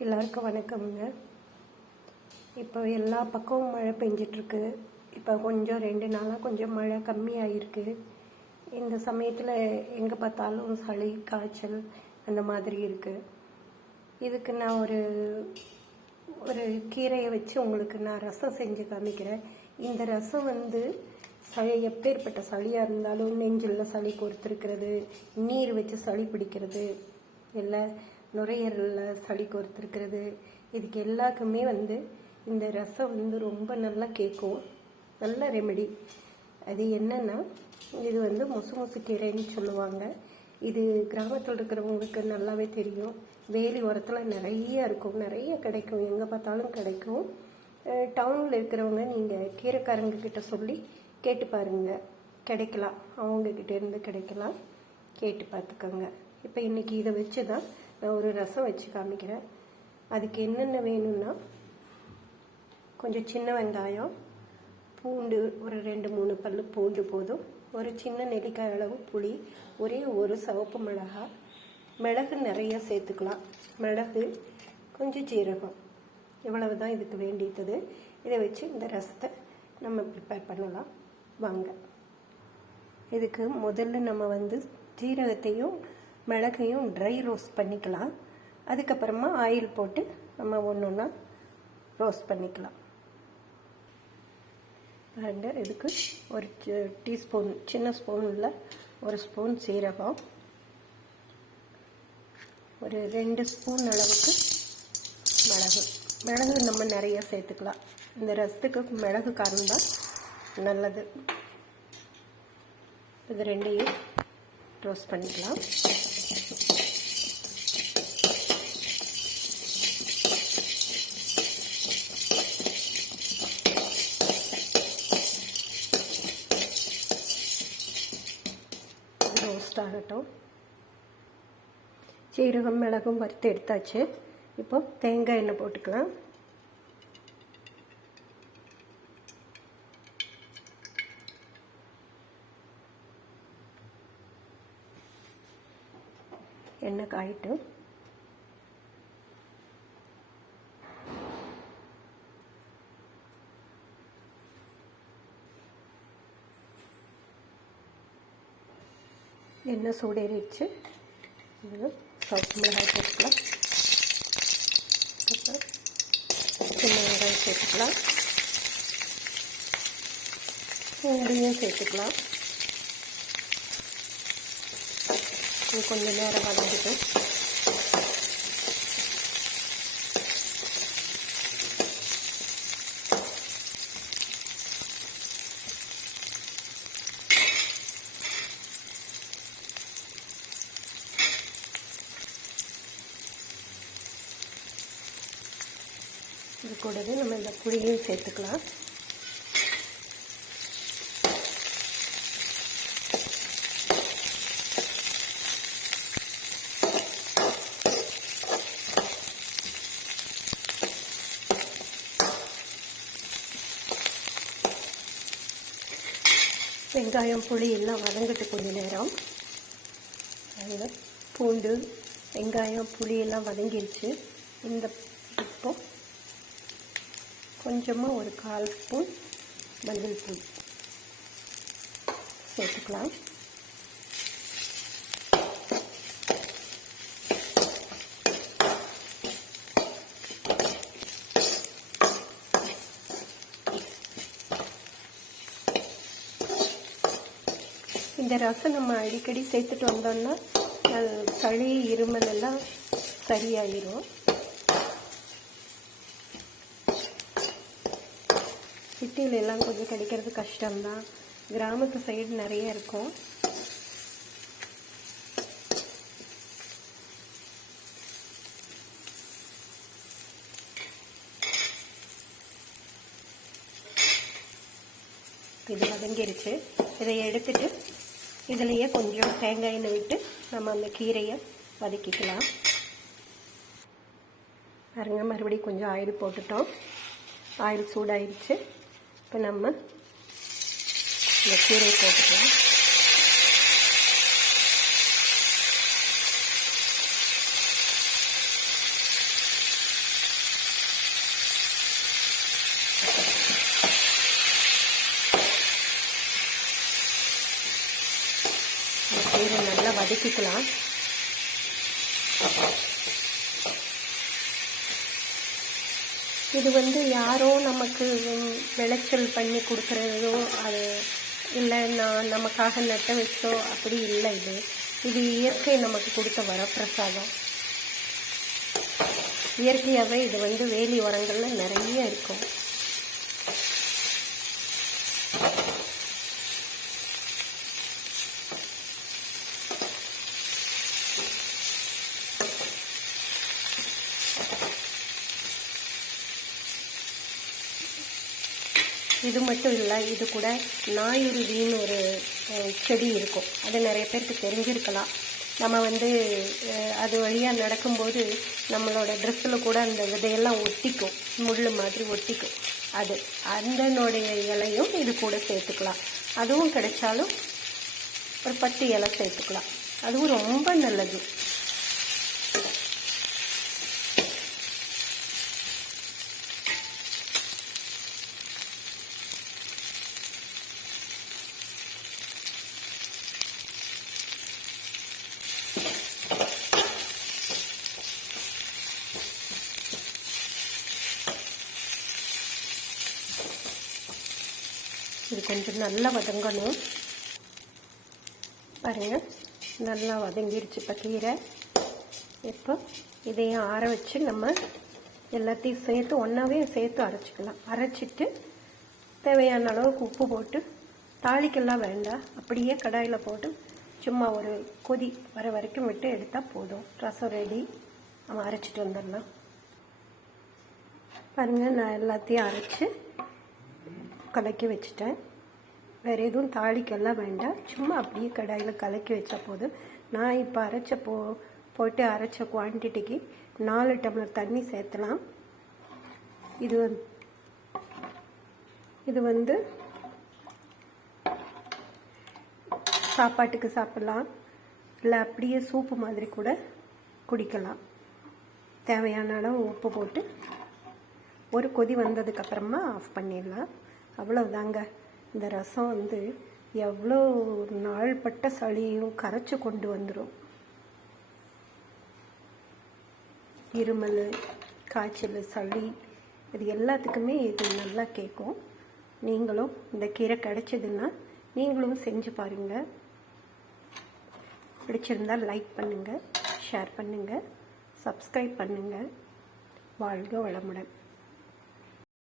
எல்லாருக்கும் வணக்கம்ங்க. இப்போ எல்லா பக்கமும் மழை பெஞ்சிட்ருக்கு. இப்போ கொஞ்சம் 2 நாளாக கொஞ்சம் மழை கம்மியாகிருக்கு. இந்த சமயத்தில் எங்கே பார்த்தாலும் சளி காய்ச்சல் அந்த மாதிரி இருக்குது. இதுக்கு நான் ஒரு கீரையை வச்சு உங்களுக்கு நான் ரசம் செஞ்சு காமிக்கிறேன். இந்த ரசம் சளி எப்பேற்பட்ட சளியாக இருந்தாலும், நெஞ்சில் சளி கோர்த்துருக்கிறது, நீர் வச்சு சளி பிடிக்கிறது, இல்லை நுரையீரலில் சளி கோர்த்துருக்கிறது, இதுக்கு எல்லாருக்குமே இந்த ரசம் ரொம்ப நல்லா கேட்கும். நல்ல ரெமெடி. அது என்னன்னா, இது மொசு மொசு கீரைன்னு சொல்லுவாங்க. இது கிராமத்தில் இருக்கிறவங்களுக்கு நல்லாவே தெரியும். வேலி உரத்தில் நிறைய இருக்கும், நிறைய கிடைக்கும், எங்கே பார்த்தாலும் கிடைக்கும். டவுனில் இருக்கிறவங்க நீங்கள் கீரைக்காரங்க கிட்ட சொல்லி கேட்டு பாருங்க, கிடைக்கலாம், அவங்கக்கிட்ட இருந்து கிடைக்கலாம், கேட்டு பார்த்துக்கோங்க. இப்போ இன்றைக்கி இதை வச்சு தான் நான் ஒரு ரசம் வச்சு காமிக்கிறேன். அதுக்கு என்னென்ன வேணும்னா, கொஞ்சம் சின்ன வெங்காயம், பூண்டு ஒரு 2-3 பல் பூண்டு போதும், ஒரு சின்ன நெல்லிக்காய் அளவு புளி, ஒரே ஒரு சிவப்பு மிளகாய், மிளகு நிறைய சேர்த்துக்கலாம், மிளகு, கொஞ்சம் ஜீரகம், இவ்வளவு தான் இதுக்கு வேண்டியது. இதை வச்சு இந்த ரசத்தை நம்ம ப்ரிப்பேர் பண்ணலாம். வாங்க. இதுக்கு முதல்ல நம்ம ஜீரகத்தையும் மிளகையும் ட்ரை ரோஸ்ட் பண்ணிக்கலாம். அதுக்கப்புறமா ஆயில் போட்டு நம்ம ஒன்று ஒன்றா ரோஸ்ட் பண்ணிக்கலாம். இதுக்கு ஒரு டீஸ்பூன், சின்ன ஸ்பூனில் ஒரு ஸ்பூன் சீரகம், ஒரு 2 ஸ்பூன் அளவுக்கு மிளகு நம்ம நிறைய சேர்த்துக்கலாம். இந்த ரசத்துக்கு மிளகு காரம் தான் நல்லது. இது ரெண்டையும் ரோஸ்ட் பண்ணிக்கலாம். ரோஸ்ட் ஆகட்டும். சீரகம் மிளகும் வறுத்து எடுத்தாச்சு. இப்போ தேங்காய் எண்ணெய் போட்டுக்கலாம். எண்ணெய் காயிட்டு எண்ணெய் சூடேறிடுச்சு. சிவப்பு மிளகாய் சேர்த்துக்கலாம், சின்ன வெங்காயம் சேர்த்துக்கலாம், பூண்டையும் சேர்த்துக்கலாம். கொஞ்சம் நேரம் வதங்கிட்டு இது கூடவே நம்ம இந்த புளியும் சேர்த்துக்கலாம். வெங்காயம் புளி எல்லாம் வதங்கிட்டு கொஞ்சம் நேரம். அதில் பூண்டு வெங்காயம் புளி எல்லாம் வதங்கிடுச்சு. இந்த இப்போ கொஞ்சமாக ஒரு 1/4 ஸ்பூன் மஞ்சள் தூள் சேர்த்துக்கலாம். இந்த ரசம் நம்ம அடிக்கடி சேர்த்துட்டு வந்தோம்னா சளி இருமல் எல்லாம் சரியாயிரும். சிட்டியில எல்லாம் கொஞ்சம் கிடைக்கிறது கஷ்டம்தான், கிராமத்து சைடு நிறைய இருக்கும். இது வதங்கிருச்சு. இதை எடுத்துட்டு இதுலேயே கொஞ்சம் தேங்காய் எண்ணெய் விட்டு நம்ம அந்த கீரையை வதக்கிக்கலாம். பாருங்க, மறுபடியும் கொஞ்சம் ஆயில் போட்டுட்டோம். ஆயில் சூடாயிருச்சு. இப்போ நம்ம இந்த கீரையை போட்டுக்கலாம். வதக்கிக்கலாம். இது வந்து யாரோ நமக்கு விளைச்சல் பண்ணி கொடுக்குறதோ அது இல்லை, நான் நமக்காக நட்ட வச்சோ அப்படி இல்லை. இது இயற்கை நமக்கு கொடுத்த வரப்பிரசாதம். இயற்கையாகவே இது வந்து வேலி உரங்கள்ல நிறைய இருக்கும். இது மட்டும் இல்லை, இது கூட நாயுருவின்னு ஒரு செடி இருக்கும். அது நிறைய பேருக்கு தெரிஞ்சிருக்கலாம். நம்ம வந்து அது வழியாக நடக்கும்போது நம்மளோட ட்ரெஸ்ஸில் கூட அந்த விதையெல்லாம் ஒட்டிக்கும், முள் மாதிரி ஒட்டிக்கும். அதனுடைய இலையும் இது கூட சேர்த்துக்கலாம். அதுவும் கிடைச்சாலும் ஒரு 10 இலை சேர்த்துக்கலாம். அதுவும் ரொம்ப நல்லது. இது கொஞ்சம் நல்லா வதங்கணும். பாருங்கள், நல்லா வதங்கிருச்சு இப்போ கீரை. இப்போ இதையும் ஆற வச்சு நம்ம எல்லாத்தையும் சேர்த்து ஒன்றாவே சேர்த்து அரைச்சிக்கலாம். அரைச்சிட்டு தேவையான அளவுக்கு உப்பு போட்டு, தாளிக்கெல்லாம் வேண்டாம், அப்படியே கடாயில் போட்டு சும்மா ஒரு கொதி வர வரைக்கும் விட்டு எடுத்தால் போதும். ரசம் ரெடி. நம்ம அரைச்சிட்டு வந்துடலாம். பாருங்கள், நான் எல்லாத்தையும் அரைச்சி கலக்கி வச்சுட்டேன். வேறு எதுவும் தாளிக்கெல்லாம் வேண்டாம், சும்மா அப்படியே கடாயில் கலக்கி வச்சா போதும். நான் இப்போ போட்டு அரைச்ச குவான்டிட்டிக்கு 4 டம்ளர் தண்ணி சேர்த்தலாம். இது வந்து சாப்பாட்டுக்கு சாப்பிடலாம், இல்லை அப்படியே சூப்பு மாதிரி கூட குடிக்கலாம். தேவையான அளவு உப்பு போட்டு ஒரு கொதி வந்ததுக்கப்புறமா ஆஃப் பண்ணிடலாம். அவ்வளோதாங்க. இந்த ரசம் வந்து எவ்வளோ நாள்பட்ட சளியும் கரைச்சி கொண்டு வந்துடும். இருமல், காய்ச்சல், சளி இது எல்லாத்துக்குமே இது நல்லா கேட்கும். நீங்களும் இந்த கீரை கிடைச்சதுன்னா நீங்களும் செஞ்சு பாருங்கள். பிடிச்சிருந்தால் லைக் பண்ணுங்கள், ஷேர் பண்ணுங்கள், சப்ஸ்கிரைப் பண்ணுங்கள். வாழ்க வளமுடன்.